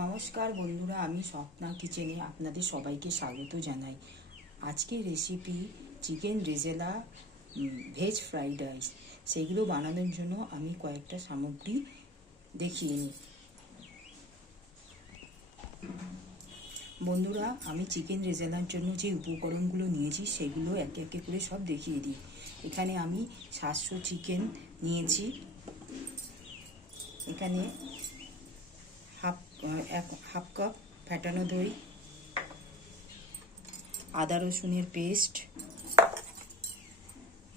নমস্কার বন্ধুরা, আমি স্বপ্না কিচেনে আপনাদের সবাইকে স্বাগত জানাই। আজকের recipe chicken rezala veg fried rice সেগুলো বানানোর জন্য আমি কয়েকটা সামগ্রী দেখিয়ে নিই। বন্ধুরা, আমি চিকেন রেজালার জন্য যে উপকরণগুলো নিয়েছি, সেগুলো একে একে করে সব দেখিয়ে দিই। এখানে আমি সাতশো চিকেন নিয়েছি। এখানে এক হাফ কাপ ফ্যাটানো দই, আদা রসুনের পেস্ট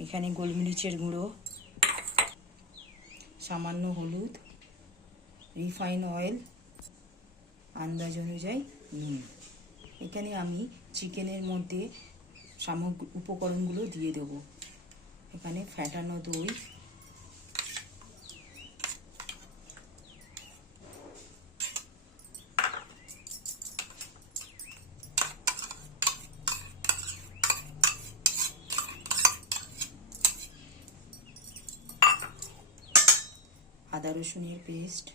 এখানে গোলমরিচের গুঁড়ো, সামান্য হলুদ রিফাইন অয়েল আন্দাজ অনুযায়ী নুন। এখানে আমি চিকেনের মধ্যে সামগ্রী, উপকরণগুলো দিয়ে দেব। এখানে ফ্যাটানো দই আদা রসুনের পেস্ট।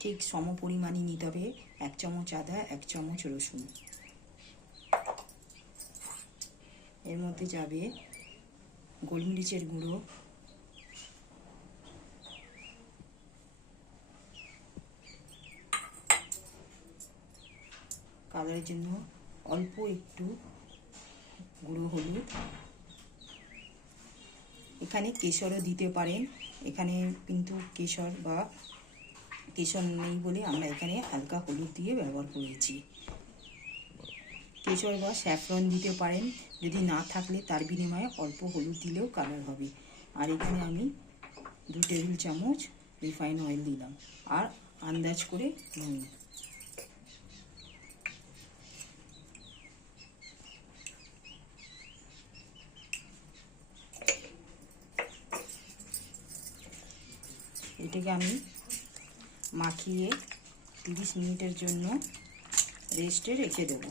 ঠিক সম পরিমাণই নিতে হবে, এক চামচ আদা, এক চামচ রসুন। এর মধ্যে যাবে গোলমরিচের গুঁড়ো। কালারের জন্য অল্প একটু গুঁড়ো হলুদ। এখানে কেশরও দিতে পারেন। এখানে কিন্তু কেশর বা কেশর নেই বলে আমরা এখানে হালকা হলুদ দিয়ে ব্যবহার করেছি। কেশর বা স্যাফরন দিতে পারেন। যদি না থাকলে তার বিনিময়ে অল্প হলুদ দিলেও কালার হবে। আর এখানে আমি দু টেবিল চামচ রিফাইন অয়েল দিলাম। আর আন্দাজ করে নুন। এটাকে আমি মাখিয়ে তিরিশ মিনিটের জন্য রেস্টে রেখে দেব।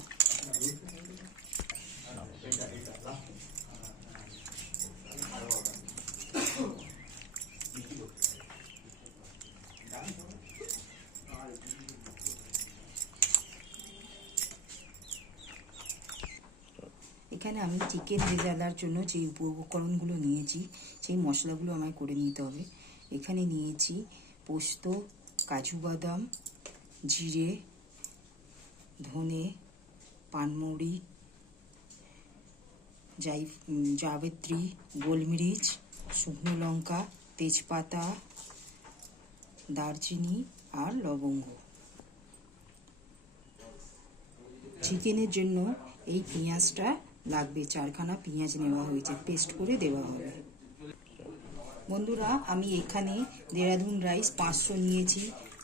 এখানে আমি চিকেন রেজালার জন্য যে উপকরণগুলো নিয়েছি, সেই মশলাগুলো আমায় করে নিতে হবে। এখানে নিয়েছি পোস্ত, কাজু বাদাম, জিরে, ধনে, পানমৌরি, জাই জাবেত্রী, গোলমরিচ, শুকনো লঙ্কা, তেজপাতা, দারচিনি আর লবঙ্গ। চিকেনের জন্য এই পেঁয়াজটা লাগবে, চারখানা পেঁয়াজ নেওয়া হয়েছে, পেস্ট করে দেওয়া হবে। বন্ধুরা, আমি এখানে দেরাদুন রাইস পাঁচশো নিয়েছি।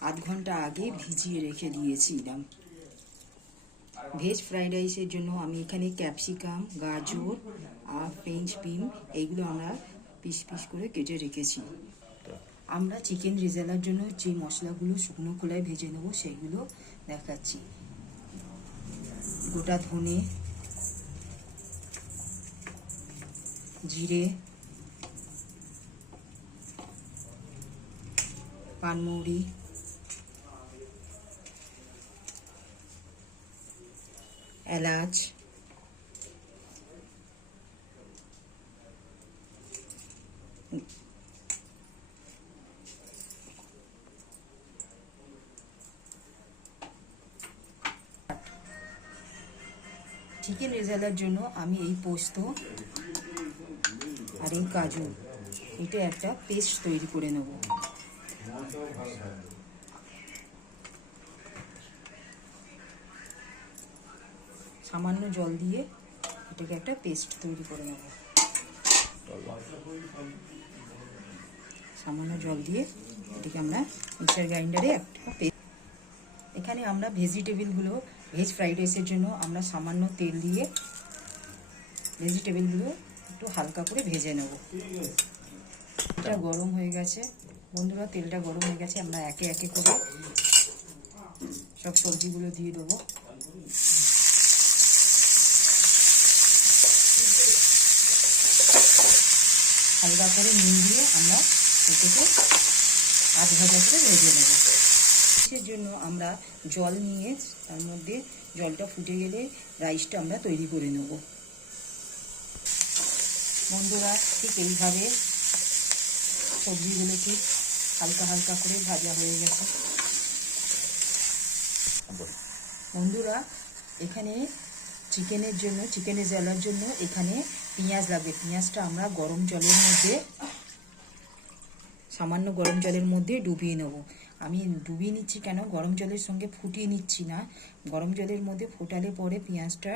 আধ ঘণ্টা আগে ভিজিয়ে রেখে দিয়েছিলাম। ভেজ ফ্রাইড রাইসের জন্য আমি এখানে ক্যাপসিকাম, গাজর, আর ফ্রেঞ্চ বিন এইগুলো আমরা পিস পিস করে কেটে রেখেছি। আমরা চিকেন রেজালার জন্য যে মশলাগুলো শুকনো খোলায় ভেজে নেব সেগুলো দেখাচ্ছি। গোটা ধনে, জিরে পানমৌরি এলাচ। চিকেন রেজালার জন্য আমি এই পোস্ত আর এই কাজু, এটা একটা পেস্ট তৈরি করে নেব। সামান্য জল দিয়ে এটাকে একটা পেস্ট তৈরি করে নেব। সামান্য জল দিয়ে এটাকে আমরা মিক্সার গ্রাইন্ডারে একটা পেস্ট এখানে আমরা ভেজিটেবিলগুলো ভেজ ফ্রাইড রাইসের জন্য আমরা সামান্য তেল দিয়ে ভেজিটেবিলগুলো একটু হালকা করে ভেজে নেব। এটা গরম হয়ে গেছে। বন্ধুরা, তেলটা গরম হয়ে গেছে, আমরা একে একে করে সব সবজিগুলো দিয়ে দেবো। হালকা করে নুন দিয়ে আমরা এটাকে আধ ভাজা করে ভেজে নেব। এর জন্য আমরা জল নিয়ে তার মধ্যে জলটা ফুটে গেলে রাইসটা আমরা তৈরি করে নেব। বন্ধুরা, ঠিক এইভাবে সবজিগুলো ঠিক হালকা হালকা করে ভাজা হয়ে গেছে। বন্ধুরা, এখানে চিকেনের জন্য চিকেনে জ্বালার জন্য এখানে পেঁয়াজ লাগবে। পেঁয়াজটা আমরা গরম জলের মধ্যে, সামান্য গরম জলের মধ্যে ডুবিয়ে নেব। আমি ডুবিয়ে নিচ্ছি কেন? গরম জলের সঙ্গে ফুটিয়ে নিচ্ছি না। গরম জলের মধ্যে ফোটালে পরে পেঁয়াজটা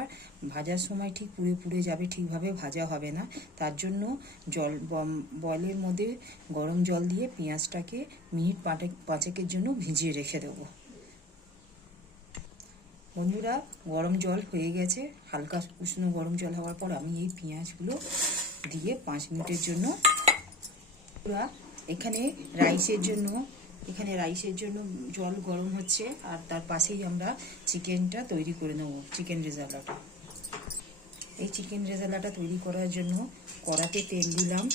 ভাজার সময় ঠিক পুড়ে পুড়ে যাবে, ঠিকভাবে ভাজা হবে না। তার জন্য জল বয়েলের মধ্যে গরম জল দিয়ে পেঁয়াজটাকে মিনিট পাঁচেক পাঁচেকের জন্য ভিজিয়ে রেখে দেবো। বন্ধুরা, গরম জল হয়ে গেছে। হালকা উষ্ণ গরম জল হওয়ার পর আমি এই পেঁয়াজগুলো দিয়ে পাঁচ মিনিটের জন্য এখানে রাইসের জন্য এখানে রাইসের জন্য জল গরম হচ্ছে, আর তার পাশেই আমরা চিকেনটা তৈরি করে নেব, চিকেন রেজালাটা। এই চিকেন রেজালাটা তৈরি করার জন্য কড়াতে তেল দিলাম।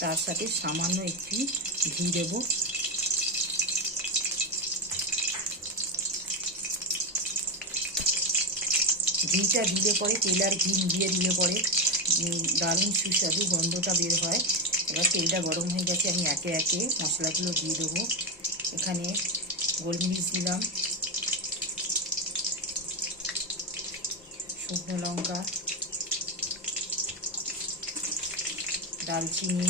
তার সাথে সামান্য একটি ঘি দেবো। ঘিটা দিলে পরে তেল আর ঘি মিলিয়ে দিলে পরে দারুণ সুস্বাদু গন্ধটা বের হয়। এবার তেলটা গরম হয়ে গেছে, আমি একে একে মশলাগুলো দিয়ে দেবো। এখানে গোলমরিচ দিলাম, শুকনো লঙ্কা দালচিনি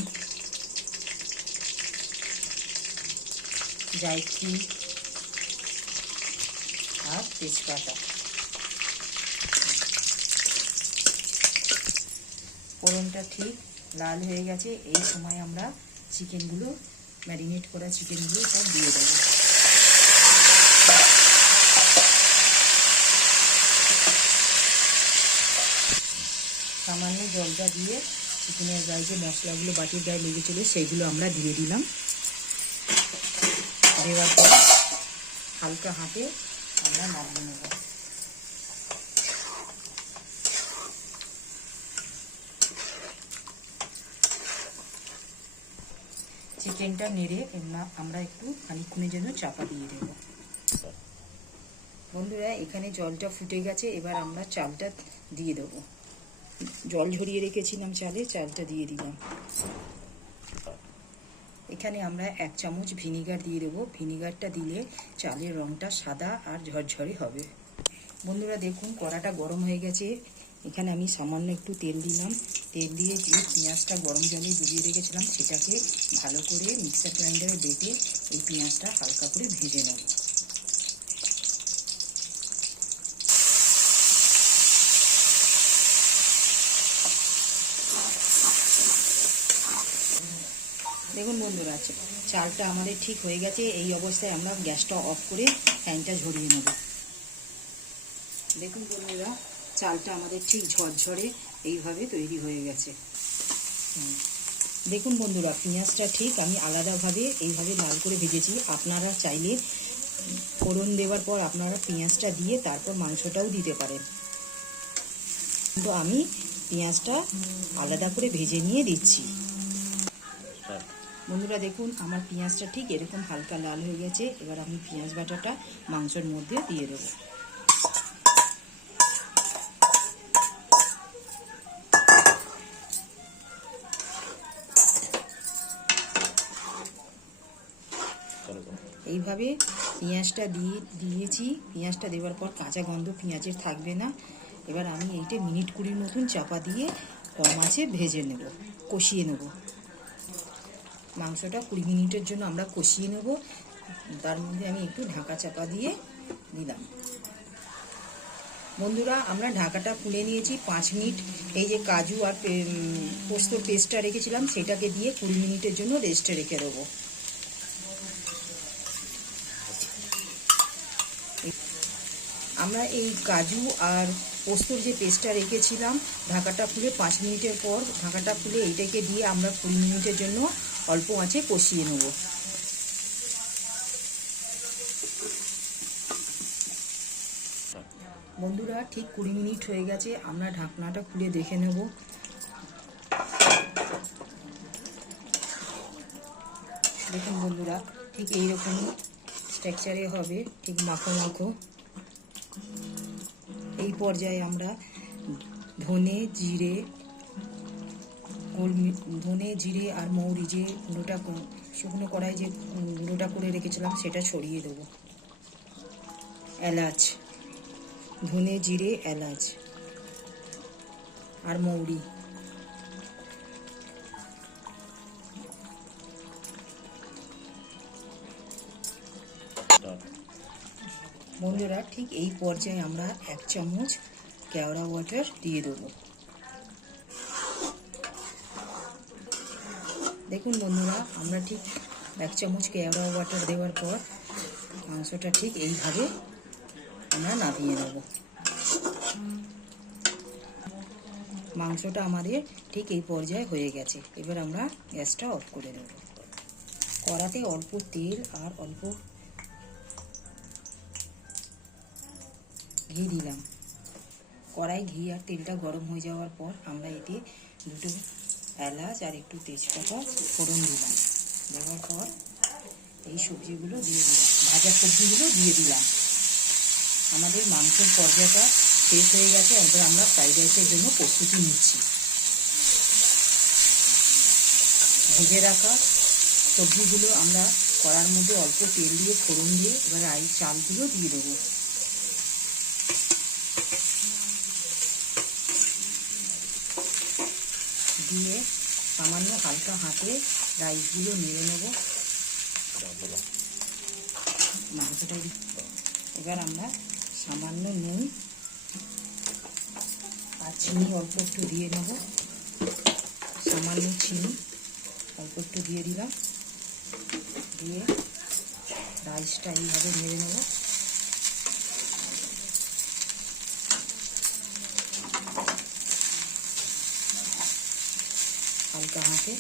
জায়ত্রী আর তেজপাতা। ফোড়নটা ঠিক লাল হয়ে গেছে, এই সময় আমরা চিকেনগুলো ম্যারিনেট করা চিকেনগুলো সব দিয়ে দেবো। সামান্য জলটা দিয়ে চিকেনের গায়ে যে মশলাগুলো বাটির গায়ে লেগেছিল সেইগুলো আমরা দিয়ে দিলাম। দেওয়ার পর হালকা হাতে আমরা নামিয়ে নেব। চিকেনটা নেড়ে আমরা একটু খানিক্ষণের জন্য চাপা দিয়ে দেব। বন্ধুরা, এখানে জলটা ফুটে গেছে, এবার আমরা চালটা দিয়ে দেবো। জল ঝরিয়ে রেখেছিলাম চালে, চালটা দিয়ে দিলাম। এখানে আমরা এক চামচ ভিনিগার দিয়ে দেবো। ভিনিগারটা দিলে চালের রঙটা সাদা আর ঝরঝরে হবে। বন্ধুরা, দেখুন, কড়াটা গরম হয়ে গেছে। এখানে আমি সামান্য একটু তেল দিলাম। তেল দিয়ে পেঁয়াজটা গরম জলে ডুবিয়ে রেখেছিলাম সেটাকে ভালো করে মিক্সার গ্রাইন্ডারে বেটে এই পেঁয়াজটা হালকা করে ভেজে নেব। দেখুন বন্ধুরা আছে চালটা আমাদের ঠিক হয়ে গেছে। এই অবস্থায় আমরা গ্যাসটা অফ করে ফ্যানটা ঝরিয়ে নেব। দেখুন বন্ধুরা, চালটা আমাদের ঠিক ঝরঝরে এইভাবে তৈরি হয়ে গেছে। হুম। দেখুন বন্ধুরা, পেঁয়াজটা ঠিক আমি আলাদাভাবে এইভাবে লাল করে ভেজেছি। আপনারা চাইলে ফোড়ন দেওয়ার পর আপনারা পেঁয়াজটা দিয়ে তারপর মাংসটাও দিতে পারেন। কিন্তু আমি পেঁয়াজটা আলাদা করে ভেজে নিয়ে দিচ্ছি। বন্ধুরা দেখুন, আমার পেঁয়াজটা ঠিক এরকম হালকা লাল হয়ে গেছে। এবার আমি পেঁয়াজ বাটাটা মাংসের মধ্যে দিয়ে দেবো। এইভাবে পেঁয়াজটা দিয়ে দিয়েছি। পেঁয়াজটা দেওয়ার পর কাঁচা গন্ধ পেঁয়াজের থাকবে না। এবার আমি এইটা মিনিট কুড়ির মতন চাপা দিয়ে কম আছে ভেজে নেব কষিয়ে নেব। মাংসটা কুড়ি মিনিটের জন্য আমরা কষিয়ে নেব। তার মধ্যে আমি একটু ঢাকা চাপা দিয়ে দিলাম। বন্ধুরা আমরা ঢাকাটা খুলে নিয়েছি পাঁচ মিনিট। এই যে কাজু আর পে- উম, পেস্টটা রেখেছিলাম সেটাকে দিয়ে কুড়ি মিনিটের জন্য রেস্টে রেখে দেবো। আমরা এই কাজু আর পোস্তর যে পেস্টটা রেখেছিলাম, ঢাকাটা খুলে পাঁচ মিনিটের পর, ঢাকাটা খুলে এইটাকে দিয়ে আমরা কুড়ি মিনিটের জন্য অল্প আঁচে কষিয়ে নেব। বন্ধুরা, ঠিক কুড়ি মিনিট হয়ে গেছে, আমরা ঢাকনাটা খুলে দেখে নেব। দেখুন বন্ধুরা, ঠিক এইরকমই স্ট্রাকচারে হবে, ঠিক মাখো মাখো। এই পর্যায়ে আমরা ধনে, জিরে ধনে, জিরে আর মৌরি যে গুঁড়োটা শুকনো কড়াই যে গুঁড়োটা করে রেখেছিলাম, সেটা ছড়িয়ে দেবো। এলাচ, ধনে, জিরে, এলাচ আর মৌরি। বন্ধুরা, ঠিক এই পর্যায়ে আমরা এক চামচ কেওড়া ওয়াটার দিয়ে দেবো। দেখুন বন্ধুরা, আমরা ঠিক এক চামচ কেওড়া ওয়াটার দেওয়ার পর মাংসটা ঠিক এইভাবে আমরা নামিয়ে নেব। মাংসটা আমাদের ঠিক এই পর্যায়ে হয়ে গেছে। এবার আমরা গ্যাসটা অফ করে দেব কড়াতে অল্প তেল আর অল্প ঘি দিলাম। কড়াই ঘি আর তেলটা গরম হয়ে যাওয়ার পর আমরা এতে দুটো এলাচ আর একটু তেজপাতা ফোড়ন দিলাম। দেওয়ার পর এই সবজিগুলো দিয়ে দিলাম। ভাজা সবজিগুলো দিয়ে দিলাম। আমাদের মাংসের পর্যায়টা শেষ হয়ে গেছে। এবার আমরা ফ্রাইড রাইসের জন্য প্রস্তুতি নিচ্ছি। ভেজে রাখা সবজিগুলো আমরা কড়ার মধ্যে অল্প তেল দিয়ে ফোড়ন দিয়ে এবার রাইস চালগুলো দিয়ে দেবো। দিয়ে সামান্য হালকা হাতে রাইসগুলো নেড়ে নেব। মাংসটা এবার আমরা সামান্য নুন আর চিনি অল্প একটু দিয়ে নেব। সামান্য চিনি অল্প একটু দিয়ে দিলাম। দিয়ে রাইসটা এইভাবে নেড়ে নেব। হালকা হাতে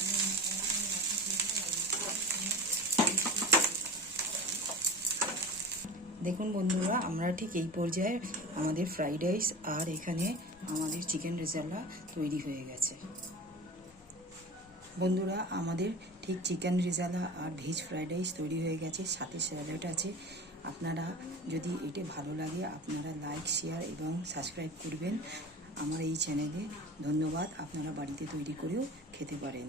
দেখুন বন্ধুরা, আমরা ঠিক এই পর্যায়ে আমাদের ফ্রাইড রাইস আর এখানে আমাদের চিকেন রেজালা তৈরি হয়ে গেছে। বন্ধুরা, আমাদের ঠিক চিকেন রেজালা আর ভেজ ফ্রাইড রাইস তৈরি হয়ে গেছে, সাথে স্যালাড আছে। আপনারা যদি এটা ভালো লাগে, আপনারা লাইক শেয়ার এবং সাবস্ক্রাইব করবেন। আমার এই চ্যানেলে ধন্যবাদ। আপনারা বাড়িতে তৈরি করেও খেতে পারেন।